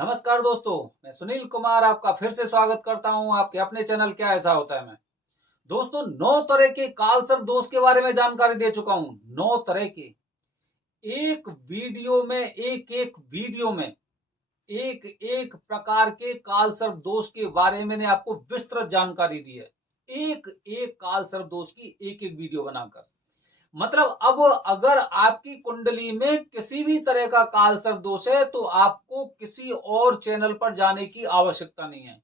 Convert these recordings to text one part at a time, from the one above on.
नमस्कार दोस्तों, मैं सुनील कुमार आपका फिर से स्वागत करता हूं आपके अपने चैनल क्या ऐसा होता है में। दोस्तों, 9 तरह के कालसर्प दोष के बारे में जानकारी दे चुका हूं। 9 तरह के एक एक वीडियो में एक एक प्रकार के कालसर्प दोष के बारे में मैंने आपको विस्तृत जानकारी दी है। एक एक कालसर्प दोष की एक एक वीडियो बनाकर, मतलब अब अगर आपकी कुंडली में किसी भी तरह का कालसर्प दोष है तो आपको किसी और चैनल पर जाने की आवश्यकता नहीं है।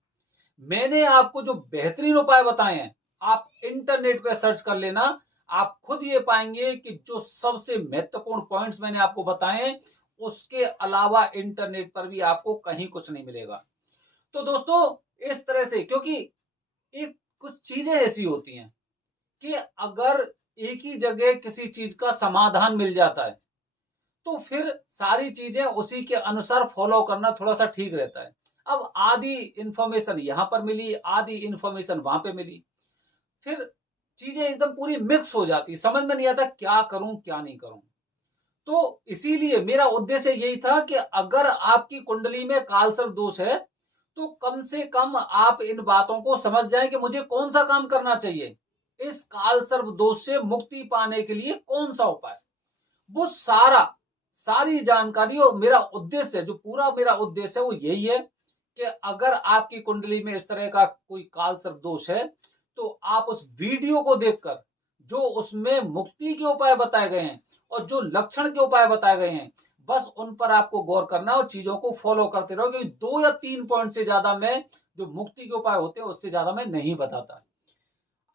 मैंने आपको जो बेहतरीन उपाय बताए हैं, आप इंटरनेट पे सर्च कर लेना। आप खुद ये पाएंगे कि जो सबसे महत्वपूर्ण पॉइंट्स मैंने आपको बताए हैं, उसके अलावा इंटरनेट पर भी आपको कहीं कुछ नहीं मिलेगा। तो दोस्तों, इस तरह से, क्योंकि एक कुछ चीजें ऐसी होती हैं कि अगर एक ही जगह किसी चीज का समाधान मिल जाता है तो फिर सारी चीजें उसी के अनुसार फॉलो करना थोड़ा सा ठीक रहता है। अब आधी इंफॉर्मेशन यहां पर मिली, आधी इंफॉर्मेशन वहां पे मिली, फिर चीजें एकदम पूरी मिक्स हो जाती, समझ में नहीं आता क्या करूं क्या नहीं करूं। तो इसीलिए मेरा उद्देश्य यही था कि अगर आपकी कुंडली में कालसर्प दोष है तो कम से कम आप इन बातों को समझ जाएं कि मुझे कौन सा काम करना चाहिए, इस कालसर्प दोष से मुक्ति पाने के लिए कौन सा उपाय, वो सारी जानकारी। और मेरा उद्देश्य, जो पूरा मेरा उद्देश्य है वो यही है कि अगर आपकी कुंडली में इस तरह का कोई कालसर्प दोष है तो आप उस वीडियो को देखकर जो उसमें मुक्ति के उपाय बताए गए हैं और जो लक्षण के उपाय बताए गए हैं, बस उन पर आपको गौर करना और चीजों को फॉलो करते रहो, क्योंकि 2 या 3 पॉइंट से ज्यादा मैं, जो मुक्ति के उपाय होते हैं उससे ज्यादा मैं नहीं बताता।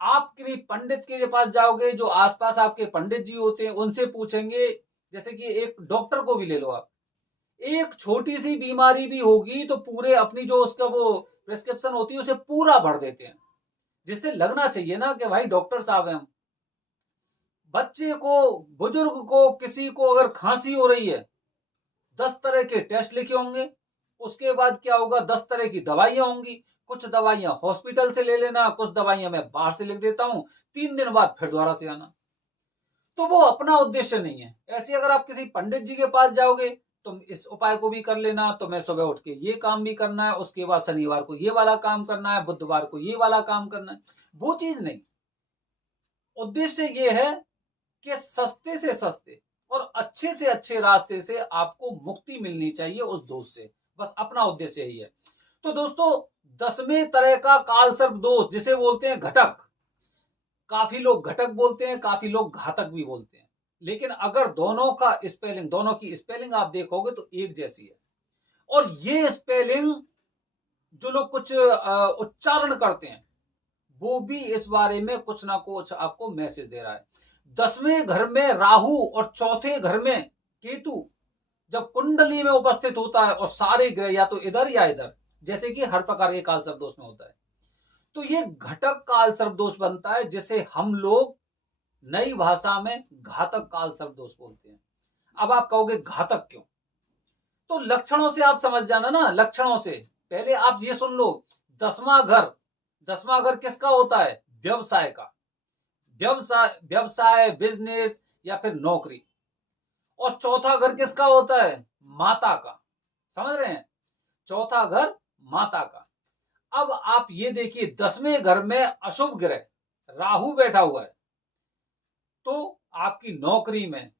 आप किसी पंडित के पास जाओगे, जो आसपास आपके पंडित जी होते हैं उनसे पूछेंगे। जैसे कि एक डॉक्टर को भी ले लो आप, एक छोटी सी बीमारी भी होगी तो पूरे अपनी जो उसका वो प्रिस्क्रिप्शन होती है उसे पूरा भर देते हैं, जिससे लगना चाहिए ना कि भाई डॉक्टर साहब हैं हम। बच्चे को, बुजुर्ग को, किसी को अगर खांसी हो रही है, 10 तरह के टेस्ट लिखे होंगे। उसके बाद क्या होगा, 10 तरह की दवाइयां होंगी। कुछ दवाइयां हॉस्पिटल से ले लेना, कुछ दवाइयां मैं बाहर से लिख देता हूं, 3 दिन बाद फिर दोबारा से आना। तो वो अपना उद्देश्य नहीं है। ऐसे अगर आप किसी पंडित जी के पास जाओगे, तुम इस उपाय को भी कर लेना, तो मैं सुबह उठ के ये काम भी करना है, उसके बाद शनिवार को ये वाला काम करना है, बुधवार को ये वाला काम करना है, वो चीज नहीं। उद्देश्य ये है कि सस्ते से सस्ते और अच्छे से अच्छे रास्ते से आपको मुक्ति मिलनी चाहिए उस दोष से, बस अपना उद्देश्य यही है। तो दोस्तों, 10वें तरह का कालसर्प दोष जिसे बोलते हैं घटक, काफी लोग घटक बोलते हैं, काफी लोग घातक भी बोलते हैं, लेकिन अगर दोनों का स्पेलिंग, दोनों की स्पेलिंग आप देखोगे तो एक जैसी है। और ये स्पेलिंग जो लोग कुछ उच्चारण करते हैं, वो भी इस बारे में कुछ ना कुछ आपको मैसेज दे रहा है। 10वें घर में राहु और चौथे घर में केतु जब कुंडली में उपस्थित होता है, और सारे ग्रह या तो इधर या इधर, जैसे कि हर प्रकार के कालसर्प दोष में होता है, तो ये घटक कालसर्प दोष बनता है, जिसे हम लोग नई भाषा में घातक कालसर्प दोष बोलते हैं। अब आप कहोगे घातक क्यों, तो लक्षणों से आप समझ जाना ना। लक्षणों से पहले आप ये सुन लो, 10वां घर किसका होता है, व्यवसाय का। व्यवसाय, बिजनेस या फिर नौकरी। और चौथा घर किसका होता है, माता का। समझ रहे हैं, चौथा घर माता का। अब आप ये देखिए, 10वें घर में अशुभ ग्रह राहु बैठा हुआ है, तो आपकी नौकरी में,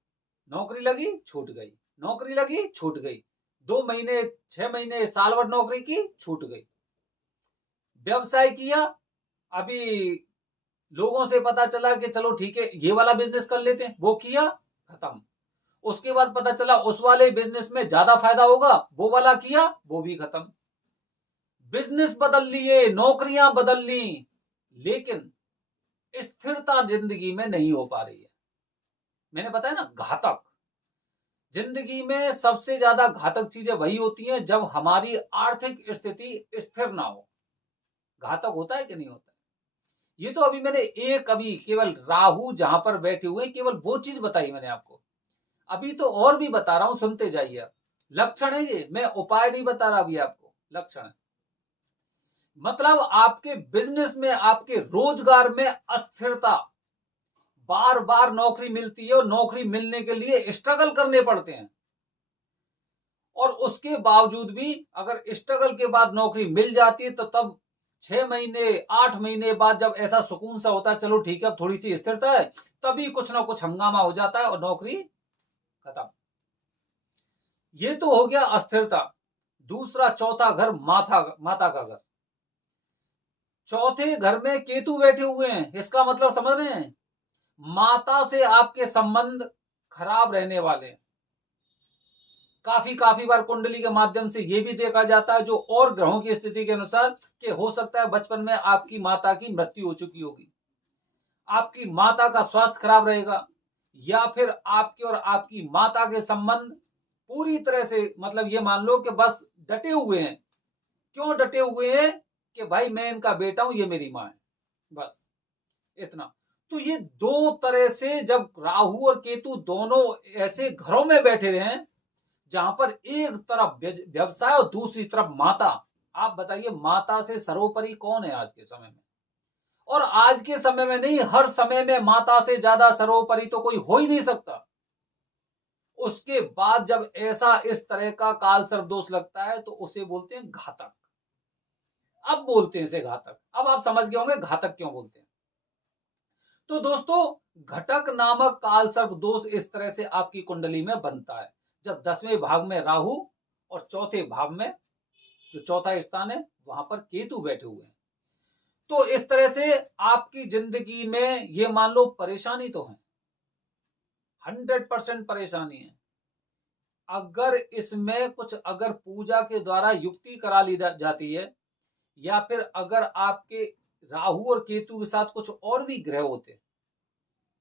नौकरी लगी छूट गई, नौकरी लगी छूट गई, 2 महीने 6 महीने साल भर नौकरी की छूट गई। व्यवसाय किया, अभी लोगों से पता चला कि चलो ठीक है ये वाला बिजनेस कर लेते हैं, वो किया, खत्म। उसके बाद पता चला उस वाले बिजनेस में ज्यादा फायदा होगा, वो वाला किया, वो भी खत्म। बिजनेस बदल लिए, नौकरियां बदल ली, लेकिन स्थिरता जिंदगी में नहीं हो पा रही है। मैंने बताया ना, घातक। जिंदगी में सबसे ज्यादा घातक चीजें वही होती हैं जब हमारी आर्थिक स्थिति स्थिर ना हो। घातक होता है कि नहीं होता है? ये तो अभी मैंने अभी केवल राहु जहां पर बैठे हुए, केवल वो चीज बताई मैंने आपको। अभी तो और भी बता रहा हूं, सुनते जाइए आप। लक्षण है ये, मैं उपाय नहीं बता रहा अभी आपको, लक्षण है। मतलब आपके बिजनेस में, आपके रोजगार में अस्थिरता, बार बार नौकरी मिलती है और नौकरी मिलने के लिए स्ट्रगल करने पड़ते हैं। और उसके बावजूद भी अगर स्ट्रगल के बाद नौकरी मिल जाती है तो तब 6 महीने 8 महीने बाद जब ऐसा सुकून सा होता है, चलो ठीक है अब थोड़ी सी स्थिरता है, तभी कुछ ना कुछ हंगामा हो जाता है और नौकरी खत्म। ये तो हो गया अस्थिरता। दूसरा चौथा घर माता का घर। चौथे घर में केतु बैठे हुए हैं, इसका मतलब समझ रहे हैं, माता से आपके संबंध खराब रहने वाले हैं। काफी काफी बार कुंडली के माध्यम से यह भी देखा जाता है, जो और ग्रहों की स्थिति के अनुसार, कि हो सकता है बचपन में आपकी माता की मृत्यु हो चुकी होगी, आपकी माता का स्वास्थ्य खराब रहेगा, या फिर आपके और आपकी माता के संबंध पूरी तरह से, मतलब ये मान लो कि बस डटे हुए हैं। क्यों डटे हुए हैं? कि भाई मैं इनका बेटा हूं, ये मेरी मां है, बस इतना। तो ये दो तरह से जब राहु और केतु दोनों ऐसे घरों में बैठे रहे हैं जहां पर एक तरफ व्यवसाय और दूसरी तरफ माता, आप बताइए माता से सर्वोपरि कौन है आज के समय में? और आज के समय में नहीं, हर समय में माता से ज्यादा सर्वोपरि तो कोई हो ही नहीं सकता। उसके बाद जब ऐसा इस तरह का काल सर्प दोष लगता है तो उसे बोलते हैं घातक। अब बोलते हैं इसे घातक, अब आप समझ गए होंगे घातक क्यों बोलते हैं। तो दोस्तों, घटक नामक काल सर्प दोष इस तरह से आपकी कुंडली में बनता है जब 10वें भाव में राहु और चौथे भाव में, जो चौथा स्थान है, वहां पर केतु बैठे हुए हैं। तो इस तरह से आपकी जिंदगी में ये मान लो परेशानी तो है, 100% परेशानी है। अगर इसमें कुछ अगर पूजा के द्वारा युक्ति करा ली जाती है, या फिर अगर आपके राहु और केतु के साथ कुछ और भी ग्रह होते,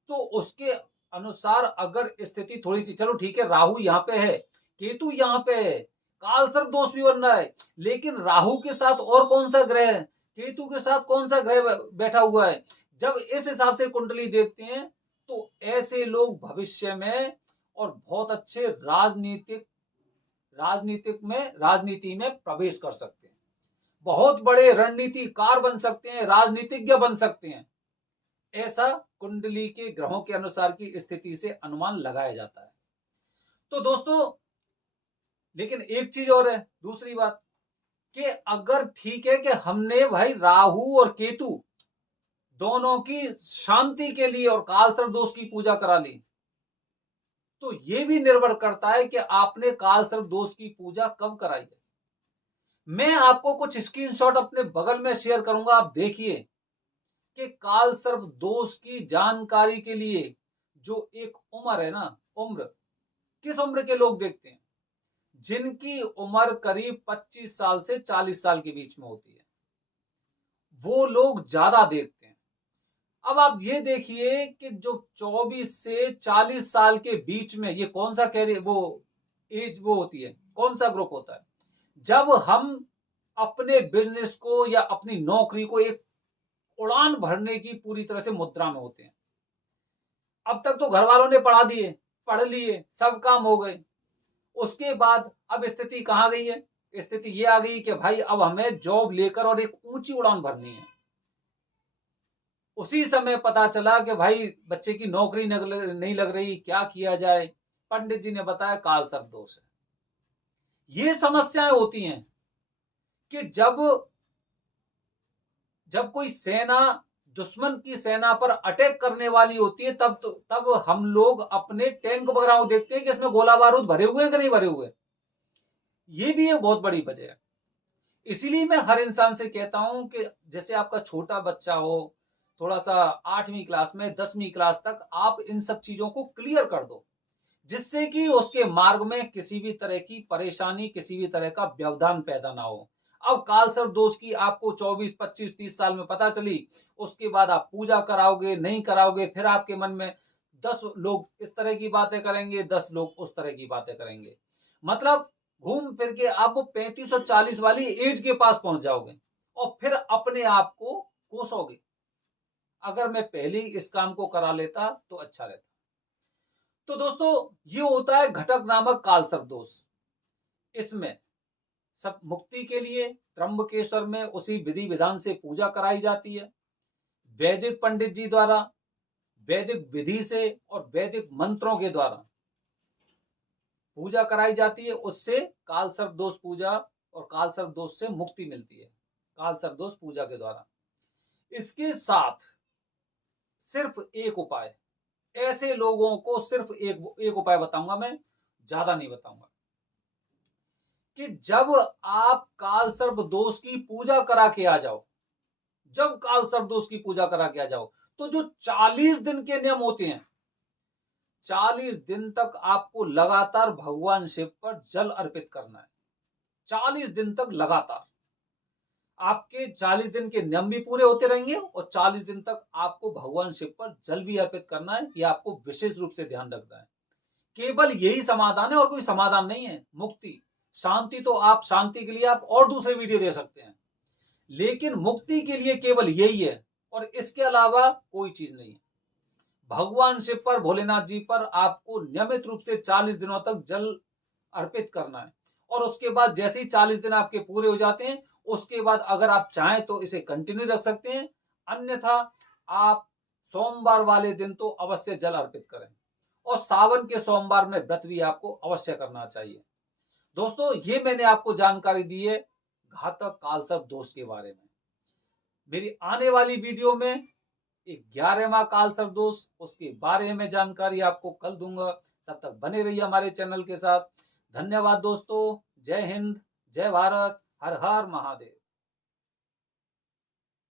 तो उसके अनुसार अगर स्थिति थोड़ी सी, चलो ठीक है राहु यहाँ पे है, केतु यहाँ पे है, काल सर्प दोष भी बन रहा है, लेकिन राहु के साथ और कौन सा ग्रह है, केतु के साथ कौन सा ग्रह बैठा हुआ है, जब इस हिसाब से कुंडली देखते हैं तो ऐसे लोग भविष्य में और बहुत अच्छे राजनीति में प्रवेश कर सकते हैं, बहुत बड़े रणनीतिकार बन सकते हैं, राजनीतिज्ञ बन सकते हैं। ऐसा कुंडली के ग्रहों के अनुसार की स्थिति से अनुमान लगाया जाता है। तो दोस्तों, लेकिन एक चीज और है, दूसरी बात, कि अगर ठीक है कि हमने भाई राहु और केतु दोनों की शांति के लिए और कालसर्प दोष की पूजा करा ली, तो यह भी निर्भर करता है कि आपने कालसर्प दोष की पूजा कब कराई है। मैं आपको कुछ स्क्रीनशॉट अपने बगल में शेयर करूंगा, आप देखिए कि कालसर्प दोष की जानकारी के लिए जो एक उम्र है ना, उम्र, किस उम्र के लोग देखते हैं? जिनकी उम्र करीब 25 साल से 40 साल के बीच में होती है, वो लोग ज्यादा देखते हैं। अब आप ये देखिए कि जो 24 से 40 साल के बीच में, ये कौन सा कैरियर, वो एज वो होती है, कौन सा ग्रुप होता है, जब हम अपने बिजनेस को या अपनी नौकरी को एक उड़ान भरने की पूरी तरह से मुद्रा में होते हैं। अब तक तो घर वालों ने पढ़ा दिए, पढ़ लिए, सब काम हो गए, उसके बाद अब स्थिति कहां गई है? स्थिति ये आ गई कि भाई अब हमें जॉब लेकर और एक ऊंची उड़ान भरनी है। उसी समय पता चला कि भाई बच्चे की नौकरी नहीं लग रही, क्या किया जाए? पंडित जी ने बताया कालसर्प दोष है। ये समस्याएं होती हैं कि जब कोई सेना दुश्मन की सेना पर अटैक करने वाली होती है, तब हम लोग अपने टैंक वगैरह को देखते हैं कि इसमें गोला बारूद भरे हुए हैं कि नहीं भरे हुए। ये भी एक बहुत बड़ी वजह है। इसीलिए मैं हर इंसान से कहता हूं कि जैसे आपका छोटा बच्चा हो, थोड़ा सा 8वीं क्लास में 10वीं क्लास तक आप इन सब चीजों को क्लियर कर दो, जिससे कि उसके मार्ग में किसी भी तरह की परेशानी, किसी भी तरह का व्यवधान पैदा ना हो। अब कालसर्प दोष की आपको 24, 25, 30 साल में पता चली, उसके बाद आप पूजा कराओगे नहीं कराओगे, फिर आपके मन में 10 लोग इस तरह की बातें करेंगे, 10 लोग उस तरह की बातें करेंगे, मतलब घूम फिर के आप 35 और 40 वाली एज के पास पहुंच जाओगे और फिर अपने आप को कोसोगे। अगर मैं पहले ही इस काम को करा लेता तो अच्छा रहता। तो दोस्तों, ये होता है घटक नामक कालसर्प दोष। इसमें सब मुक्ति के लिए त्र्यंबकेश्वर में उसी विधि विधान से पूजा कराई जाती है, वैदिक पंडित जी द्वारा, वैदिक विधि से और वैदिक मंत्रों के द्वारा। पूजा कराई जाती है, उससे काल सर्प दोष पूजा और काल सर्प दोष से मुक्ति मिलती है, काल सर्प दोष पूजा के द्वारा। इसके साथ सिर्फ एक उपाय, ऐसे लोगों को सिर्फ एक उपाय बताऊंगा मैं, ज्यादा नहीं बताऊंगा, कि जब आप काल सर्प दोष की पूजा करा के आ जाओ, जब काल सर्प दोष की पूजा करा के आ जाओ, तो जो 40 दिन के नियम होते हैं, 40 दिन तक आपको लगातार भगवान शिव पर जल अर्पित करना है। 40 दिन तक लगातार आपके 40 दिन के नियम भी पूरे होते रहेंगे और 40 दिन तक आपको भगवान शिव पर जल भी अर्पित करना है। यह आपको विशेष रूप से ध्यान रखना है। केवल यही समाधान है और कोई समाधान नहीं है। मुक्ति, शांति तो आप शांति के लिए आप और दूसरे वीडियो दे सकते हैं, लेकिन मुक्ति के लिए केवल यही है और इसके अलावा कोई चीज नहीं है। भगवान शिव पर, भोलेनाथ जी पर आपको नियमित रूप से 40 दिनों तक जल अर्पित करना है और उसके बाद जैसे ही 40 दिन आपके पूरे हो जाते हैं, उसके बाद अगर आप चाहें तो इसे कंटिन्यू रख सकते हैं, अन्यथा आप सोमवार वाले दिन तो अवश्य जल अर्पित करें और सावन के सोमवार में व्रत भी आपको अवश्य करना चाहिए। दोस्तों, ये मैंने आपको जानकारी दी है घातक कालसर्प दोष के बारे में। मेरी आने वाली वीडियो में 11वां कालसर्प दोष, उसके बारे में जानकारी आपको कल दूंगा। तब तक बने रहिए हमारे चैनल के साथ। धन्यवाद दोस्तों। जय हिंद, जय भारत, हर हर महादेव।